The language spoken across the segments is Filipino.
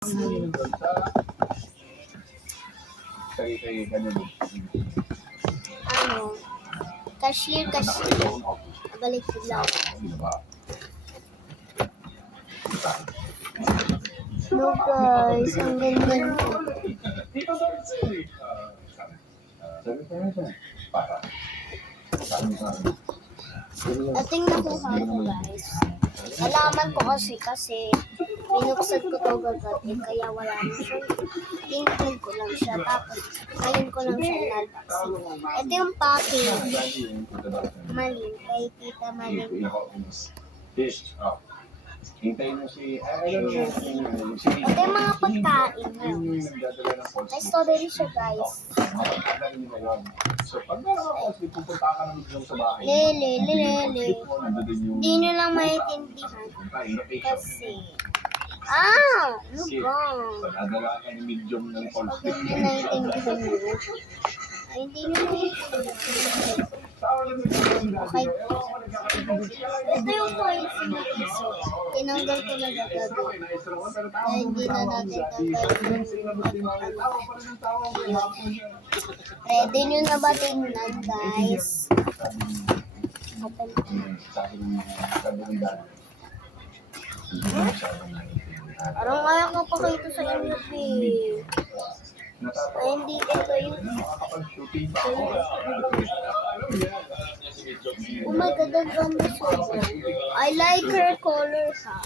Ano? Cashier. Balik bigla. No guys, ang ganda nyo. Ito yung nakuha ko guys. Nalaman ko kasi binuksan ko to gagabi kaya wala na siya. Tinignan ko lang siya tapos ngayon ko lang siya nalbaksin. Ito yung packing. Malin, kay Tita Malin. Ito yung mga pagkain. May strawberry siya guys. Lele. Hindi nyo lang maintindihan. Kasi, ano ba? Pag hindi naiintindihan nyo, ay hindi nyo maintindihan. Okay. Ito yung coins na piso. Tinanggal ko na gagabi. Kaya hindi na natin tanggalin. Ready nyo na ba tingnan guys? Open. Parang kaya ko pa kayo sa inyo eh. Ay, hindi ito yung... Oh my God, ang ganda siya. I like her color, ha?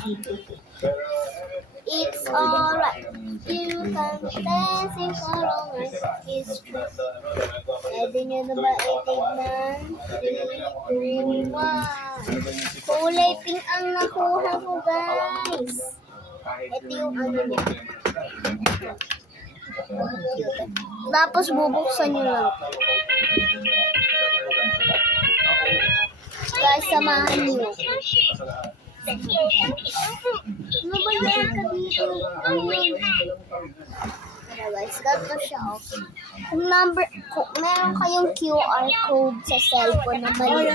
It's alright. You can dance in color. It's true. Pwede nyo na ba itignan? 3, 2, 1. Kulay pink ang nakuha ko, guys. Ito yung ano niya. Tapos bubuksan nyo lang. Guys, samahan nyo. Ano ba yan ka dito? Pero guys, gato siya. Kung meron kayong QR code sa cellphone na mali.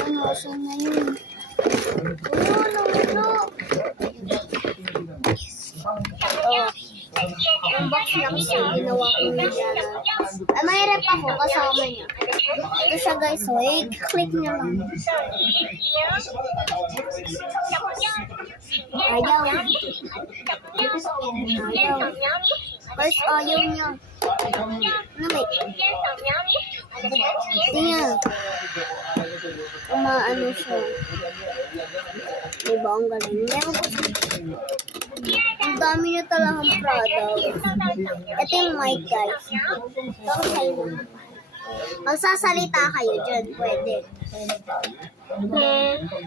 Ano, saan na yun? Yung box lang siya, ginawa ko yung dyan. Ay, may rep ako kasama niya. Ito siya guys, so i-click niya lang. Ayaw. First, ayaw niya. Ano may? Tingnan. Umaano siya. Diba, ang galing. Meron po siya. Ang dami niya talagang product. Ito yung mic guys. Tapos kayo. Magsasalita kayo dyan, pwede.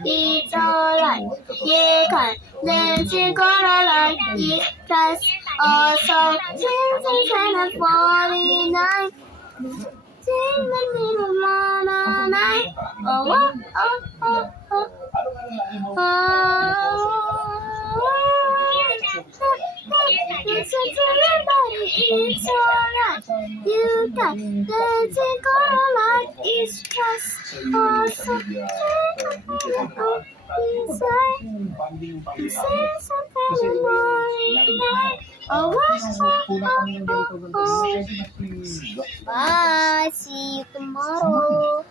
It's alright. You can dance in color. It's just awesome. Since I'm 49. Sing the little mama night. Oh. It's alright. You can dance in color. It's just awesome. Bye. See you tomorrow.